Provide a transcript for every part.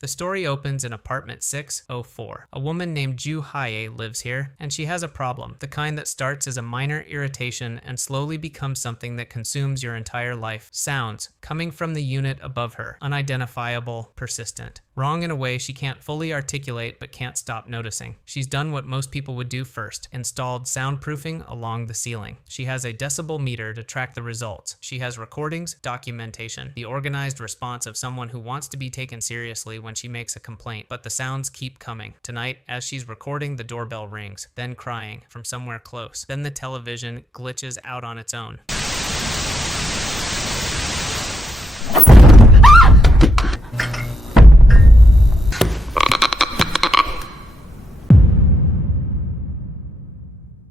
The story opens in apartment 604. A woman named Ju Hae lives here, and she has a problem, the kind that starts as a minor irritation and slowly becomes something that consumes your entire life. Sounds coming from the unit above her, unidentifiable, persistent. Wrong in a way she can't fully articulate but can't stop noticing. She's done what most people would do first, installed soundproofing along the ceiling. She has a decibel meter to track the results. She has recordings, documentation, the organized response of someone who wants to be taken seriously when she makes a complaint, but the sounds keep coming. Tonight, as she's recording, the doorbell rings, then crying from somewhere close. Then the television glitches out on its own.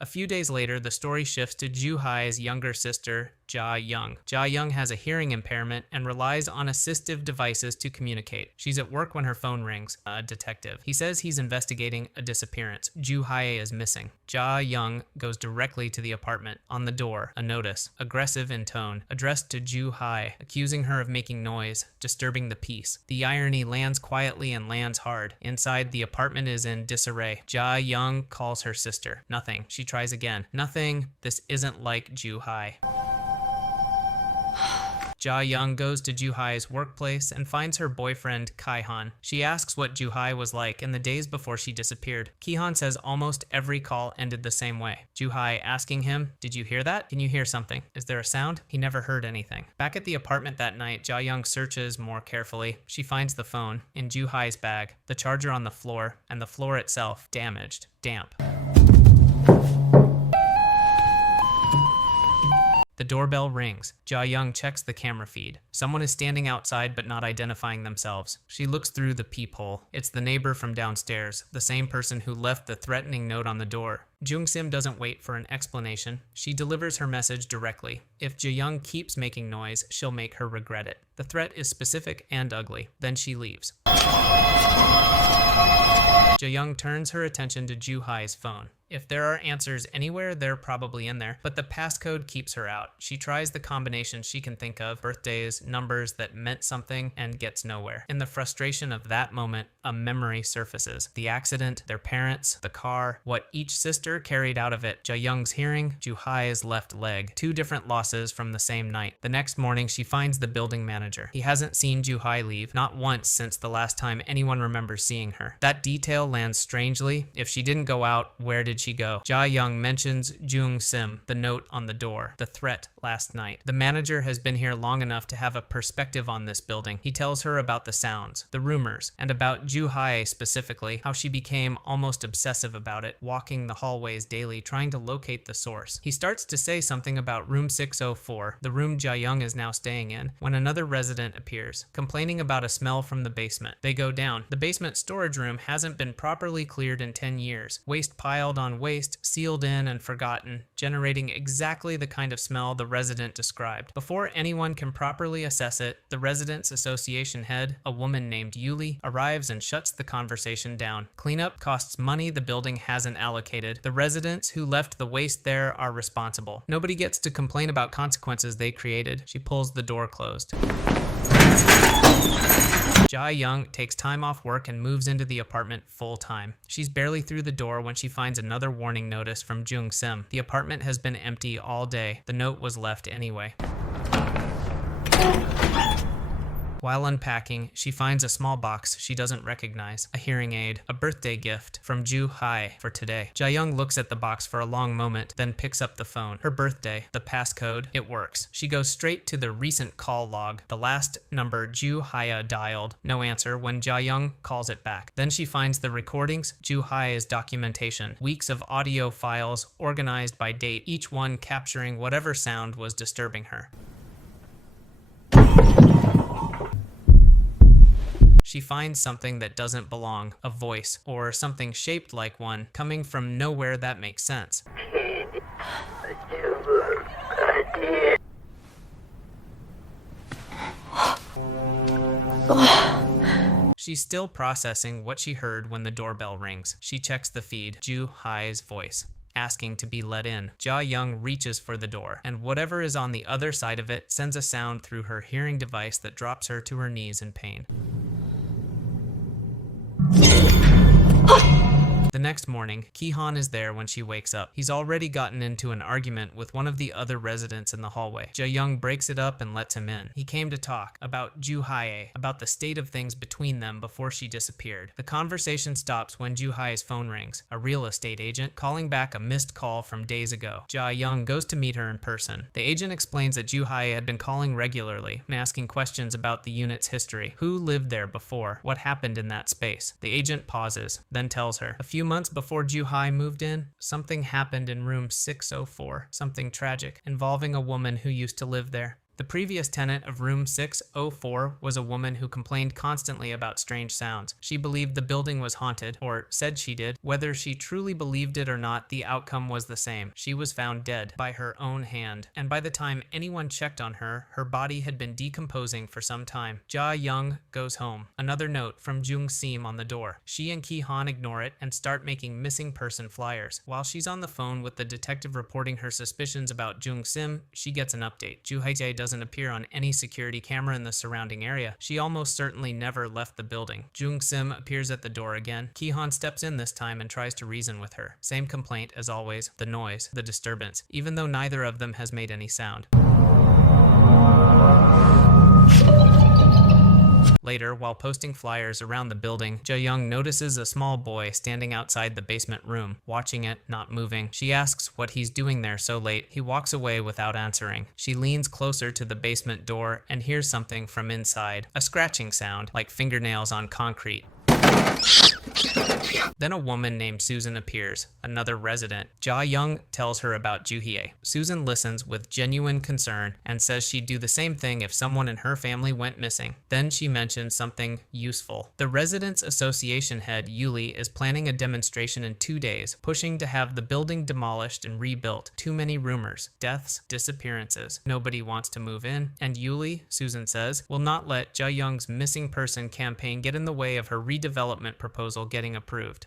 A few days later, the story shifts to Ju Hae's younger sister, Ja Young. Ja Young has a hearing impairment and relies on assistive devices to communicate. She's at work when her phone rings. A detective. He says he's investigating a disappearance. Ju Hae is missing. Ja Young goes directly to the apartment. On the door, a notice, aggressive in tone, addressed to Ju Hae, accusing her of making noise, disturbing the peace. The irony lands quietly and lands hard. Inside, the apartment is in disarray. Ja Young calls her sister. Nothing. She tries again. Nothing. This isn't like Ju Hae. Ja Young goes to Ju Hae's workplace and finds her boyfriend, Kai-han. She asks what Ju Hae was like in the days before she disappeared. Ki-han says almost every call ended the same way. Ju Hae asking him, "Did you hear that? Can you hear something? Is there a sound?" He never heard anything. Back at the apartment that night, Ja Young searches more carefully. She finds the phone in Ju Hae's bag, the charger on the floor, and the floor itself damaged, damp. The doorbell rings. Ja Young checks the camera feed. Someone is standing outside but not identifying themselves. She looks through the peephole. It's the neighbor from downstairs, the same person who left the threatening note on the door. Jung Sim doesn't wait for an explanation. She delivers her message directly. If Ja Young keeps making noise, she'll make her regret it. The threat is specific and ugly. Then she leaves. Ja Young turns her attention to Ju Hae's phone. If there are answers anywhere, they're probably in there, but the passcode keeps her out. She tries the combinations she can think of, birthdays, numbers that meant something, and gets nowhere. In the frustration of that moment, a memory surfaces. The accident, their parents, the car, what each sister carried out of it. Ja Young's hearing, Ju Hae's left leg. Two different losses from the same night. The next morning, she finds the building manager. He hasn't seen Ju Hae leave, not once since the last time anyone remembers seeing her. That detail lands strangely. If she didn't go out, where did she go? Ja Young mentions Jung Sim, the note on the door, the threat last night. The manager has been here long enough to have a perspective on this building. He tells her about the sounds, the rumors, and about Ju Hae specifically, how she became almost obsessive about it, walking the hallways daily, trying to locate the source. He starts to say something about room 604, the room Ja Young is now staying in, when another resident appears, complaining about a smell from the basement. They go down. The basement storage room hasn't been properly cleared in 10 years. Waste piled on waste, sealed in and forgotten, generating exactly the kind of smell the resident described. Before anyone can properly assess it, the residents' association head, a woman named Yuli, arrives and shuts the conversation down. Cleanup costs money the building hasn't allocated. The residents who left the waste there are responsible. Nobody gets to complain about consequences they created. She pulls the door closed. Ja Young takes time off work and moves into the apartment full time. She's barely through the door when she finds another warning notice from Jung Sim. The apartment has been empty all day. The note was left anyway. While unpacking, she finds a small box she doesn't recognize, a hearing aid, a birthday gift from Ju Hae for today. Ja Young looks at the box for a long moment, then picks up the phone. Her birthday, the passcode, it works. She goes straight to the recent call log, the last number Ju Hae dialed. No answer when Ja Young calls it back. Then she finds the recordings, Ju Hae's documentation, weeks of audio files organized by date, each one capturing whatever sound was disturbing her. She finds something that doesn't belong, a voice, or something shaped like one, coming from nowhere that makes sense. She's still processing what she heard when the doorbell rings. She checks the feed, Ju Hae's voice, asking to be let in. Ja Young reaches for the door, and whatever is on the other side of it sends a sound through her hearing device that drops her to her knees in pain. next morning, Ki-han is there when she wakes up. He's already gotten into an argument with one of the other residents in the hallway. Jae-young breaks it up and lets him in. He came to talk about Ju-hae, about the state of things between them before she disappeared. The conversation stops when Ju-hae's phone rings, a real estate agent calling back a missed call from days ago. Jae-young goes to meet her in person. The agent explains that Ju-hae had been calling regularly and asking questions about the unit's history. Who lived there before? What happened in that space? The agent pauses, then tells her, a few months before Ju-hae moved in, something happened in room 604, something tragic, involving a woman who used to live there. The previous tenant of room 604 was a woman who complained constantly about strange sounds. She believed the building was haunted, or said she did. Whether she truly believed it or not, the outcome was the same. She was found dead by her own hand, and by the time anyone checked on her, her body had been decomposing for some time. Jae-young goes home. Another note from Jung-sim on the door. She and Ki-han ignore it and start making missing person flyers. While she's on the phone with the detective reporting her suspicions about Jung-sim, she gets an update. Ju-hae doesn't appear on any security camera in the surrounding area. She almost certainly never left the building. Jung-sim appears at the door again. Ki-han steps in this time and tries to reason with her. Same complaint as always, the noise, the disturbance, even though neither of them has made any sound. Later, while posting flyers around the building, Jae-young notices a small boy standing outside the basement room, watching it, not moving. She asks what he's doing there so late. He walks away without answering. She leans closer to the basement door and hears something from inside, a scratching sound, like fingernails on concrete. Then a woman named Susan appears, another resident. Jae-young tells her about Ju-hae. Susan listens with genuine concern and says she'd do the same thing if someone in her family went missing. Then she mentions something useful. The Residents Association head, Yuli, is planning a demonstration in 2 days, pushing to have the building demolished and rebuilt. Too many rumors, deaths, disappearances. Nobody wants to move in, and Yuli, Susan says, will not let Jae-young's missing person campaign get in the way of her redevelopment proposal getting approved.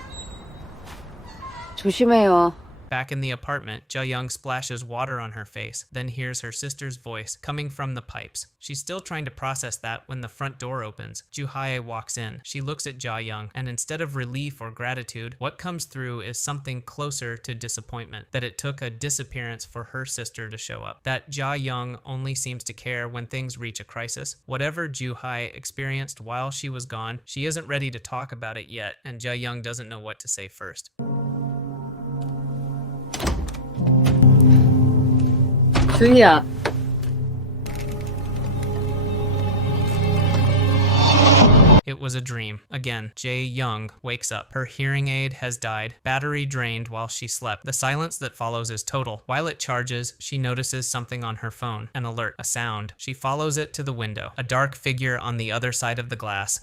조심해요. Back in the apartment, Jae-young splashes water on her face, then hears her sister's voice coming from the pipes. She's still trying to process that when the front door opens. Ju-hae walks in. She looks at Jae-young, and instead of relief or gratitude, what comes through is something closer to disappointment, that it took a disappearance for her sister to show up. That Jae-young only seems to care when things reach a crisis. Whatever Ju-hae experienced while she was gone, she isn't ready to talk about it yet, and Jae-young doesn't know what to say first. 준이야. It was a dream. Again, Jae-young wakes up. Her hearing aid has died, battery drained while she slept. The silence that follows is total. While it charges, she notices something on her phone. An alert, a sound. She follows it to the window. A dark figure on the other side of the glass.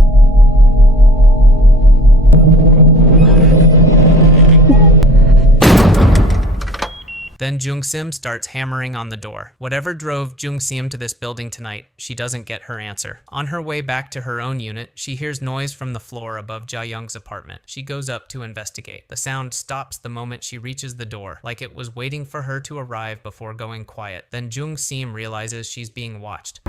Then Jung-sim starts hammering on the door. Whatever drove Jung-sim to this building tonight, she doesn't get her answer. On her way back to her own unit, she hears noise from the floor above Jae-young's apartment. She goes up to investigate. The sound stops the moment she reaches the door, like it was waiting for her to arrive before going quiet. Then Jung-sim realizes she's being watched.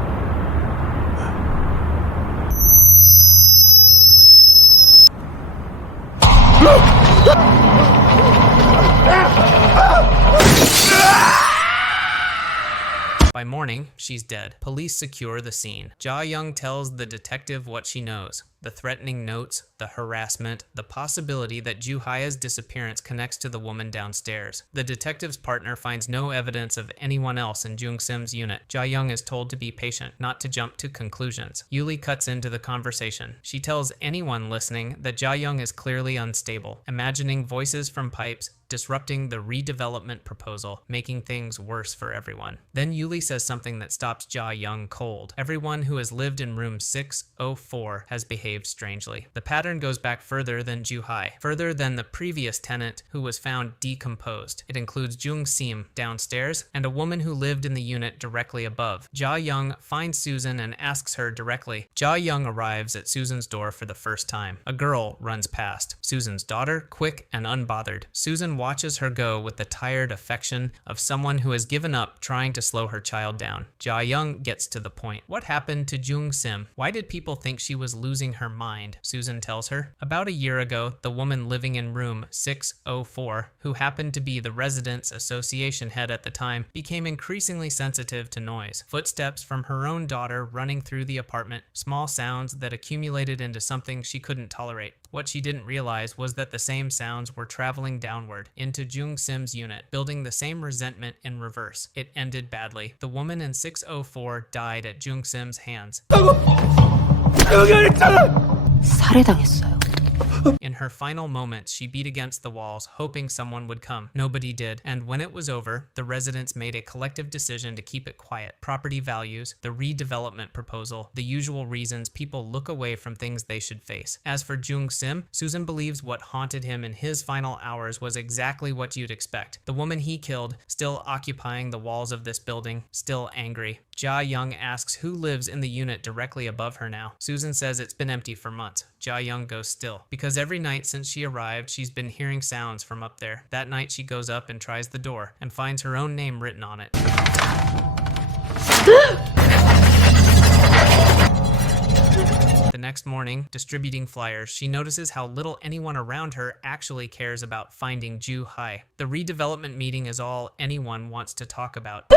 By morning, she's dead. Police secure the scene. Jae-young tells the detective what she knows. The threatening notes, the harassment, the possibility that Ju-hae's disappearance connects to the woman downstairs. The detective's partner finds no evidence of anyone else in Jung-sim's unit. Jae-young is told to be patient, not to jump to conclusions. Yuli cuts into the conversation. She tells anyone listening that Jae-young is clearly unstable, imagining voices from pipes, disrupting the redevelopment proposal, making things worse for everyone. Then Yuli says something that stops Jae-young cold. Everyone who has lived in room 604 has behaved strangely. The pattern goes back further than Ju-hae, further than the previous tenant who was found decomposed. It includes Jung-sim downstairs and a woman who lived in the unit directly above. Jae-young finds Susan and asks her directly. Jae-young arrives at Susan's door for the first time. A girl runs past. Susan's daughter, quick and unbothered. Susan Susan watches her go with the tired affection of someone who has given up trying to slow her child down. Ja-young gets to the point. What happened to Jung-sim? Why did people think she was losing her mind? Susan tells her. About a year ago, the woman living in room 604, who happened to be the residents' association head at the time, became increasingly sensitive to noise. Footsteps from her own daughter running through the apartment, small sounds that accumulated into something she couldn't tolerate. What she didn't realize was that the same sounds were traveling downward into Jung-sim's unit, building the same resentment in reverse. It ended badly. The woman in 604 died at Jung-sim's hands. 살해당했어요. In her final moments, she beat against the walls, hoping someone would come. Nobody did, and when it was over, the residents made a collective decision to keep it quiet. Property values, the redevelopment proposal, the usual reasons people look away from things they should face. As for Jung-sim, Susan believes what haunted him in his final hours was exactly what you'd expect. The woman he killed, still occupying the walls of this building, still angry. Ja-young asks who lives in the unit directly above her now. Susan says it's been empty for months. Ja-young goes still. Because every night since she arrived, she's been hearing sounds from up there. That night she goes up and tries the door, and finds her own name written on it. The next morning, distributing flyers, she notices how little anyone around her actually cares about finding Ju-hai. The redevelopment meeting is all anyone wants to talk about.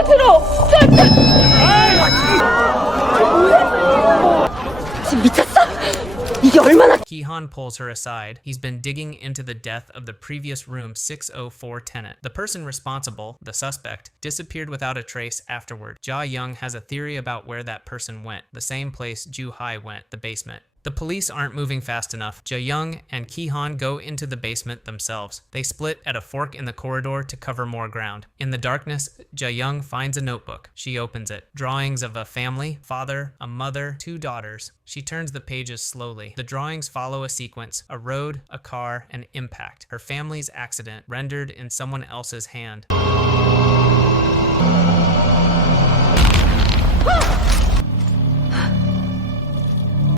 Ki-han pulls her aside. He's been digging into the death of the previous room 604 tenant. The person responsible, the suspect, disappeared without a trace afterward. Ja-young has a theory about where that person went, the same place Ju-hai went, the basement. The police aren't moving fast enough. Ja-young and Ki-han go into the basement themselves. They split at a fork in the corridor to cover more ground. In the darkness, Ja-young finds a notebook. She opens it. Drawings of a family, father, a mother, 2 daughters. She turns the pages slowly. The drawings follow a sequence: a road, a car, an impact. Her family's accident, rendered in someone else's hand.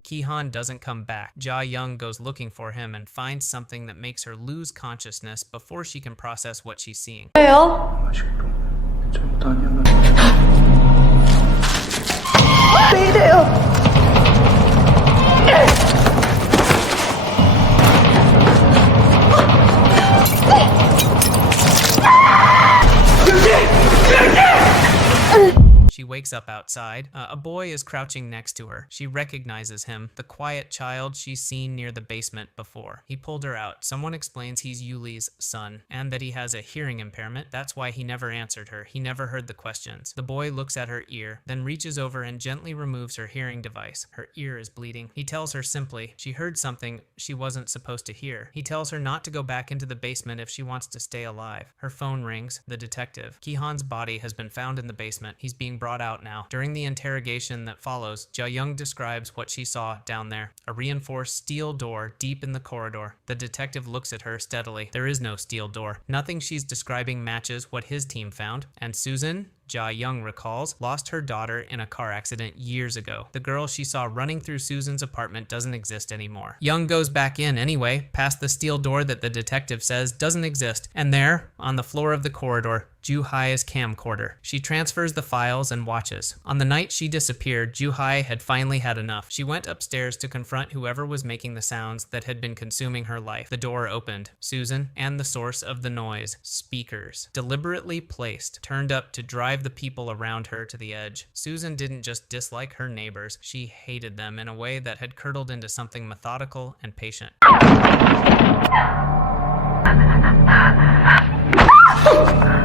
Ki-han doesn't come back. Ja-young goes looking for him and finds something that makes her lose consciousness before she can process what she's seeing. 왜요? 왜 이래요? She wakes up outside. A boy is crouching next to her. She recognizes him, the quiet child she's seen near the basement before. He pulled her out. Someone explains he's Yuli's son, and that he has a hearing impairment. That's why he never answered her. He never heard the questions. The boy looks at her ear, then reaches over and gently removes her hearing device. Her ear is bleeding. He tells her simply she heard something she wasn't supposed to hear. He tells her not to go back into the basement if she wants to stay alive. Her phone rings. The detective. Ki-han's body has been found in the basement. He's being brought out now. During the interrogation that follows, Ja-young describes what she saw down there. A reinforced steel door deep in the corridor. The detective looks at her steadily. There is no steel door. Nothing she's describing matches what his team found. And Susan, Ja-young recalls, lost her daughter in a car accident years ago. The girl she saw running through Susan's apartment doesn't exist anymore. Young goes back in anyway, past the steel door that the detective says doesn't exist, and there, on the floor of the corridor, Ju-hai's camcorder. She transfers the files and watches. On the night she disappeared, Ju-hai had finally had enough. She went upstairs to confront whoever was making the sounds that had been consuming her life. The door opened. Susan, and the source of the noise, speakers, deliberately placed, turned up to drive the people around her to the edge. Susan didn't just dislike her neighbors, she hated them in a way that had curdled into something methodical and patient.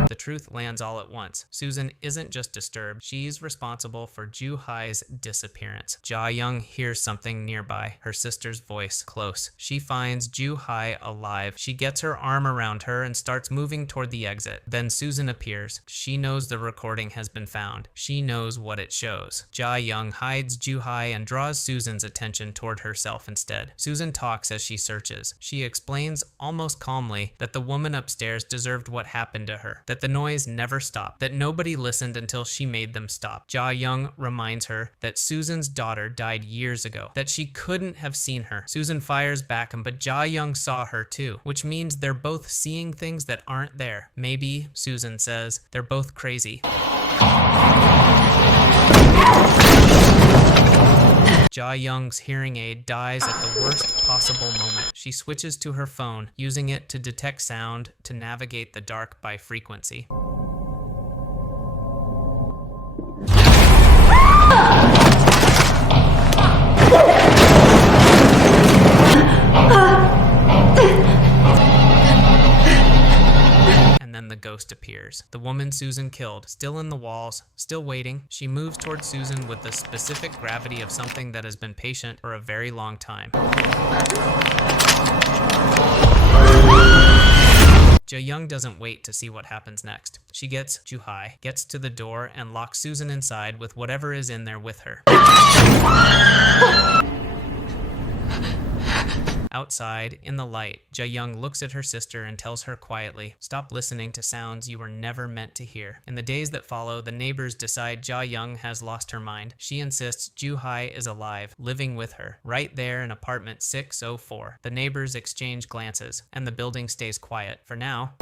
The truth lands all at once. Susan isn't just disturbed, she's responsible for Ju-hai's disappearance. Ja-young hears something nearby, her sister's voice, close. She finds Ju-hai alive. She gets her arm around her and starts moving toward the exit. Then Susan appears. She knows the recording has been found. She knows what it shows. Ja-young hides Ju-hai and draws Susan's attention toward herself instead. Susan talks as she searches. She explains almost calmly that the woman upstairs deserved what happened to her, that that the noise never stopped, that nobody listened until she made them stop. Ja Young reminds her that Susan's daughter died years ago, that she couldn't have seen her. Susan fires back, but Ja Young saw her too, which means they're both seeing things that aren't there. Maybe, Susan says, they're both crazy. Ja Young's hearing aid dies at the worst possible moment. She switches to her phone, using it to detect sound to navigate the dark by frequency. Then the ghost appears. The woman Susan killed, still in the walls, still waiting. She moves towards Susan with the specific gravity of something that has been patient for a very long time. Ja Young doesn't wait to see what happens next. She gets Ju-hai, gets to the door, and locks Susan inside with whatever is in there with her. Outside, in the light, Ja Young looks at her sister and tells her quietly, "Stop listening to sounds you were never meant to hear." In the days that follow, the neighbors decide Ja Young has lost her mind. She insists Ju-hai is alive, living with her, right there in apartment 604. The neighbors exchange glances, and the building stays quiet for now.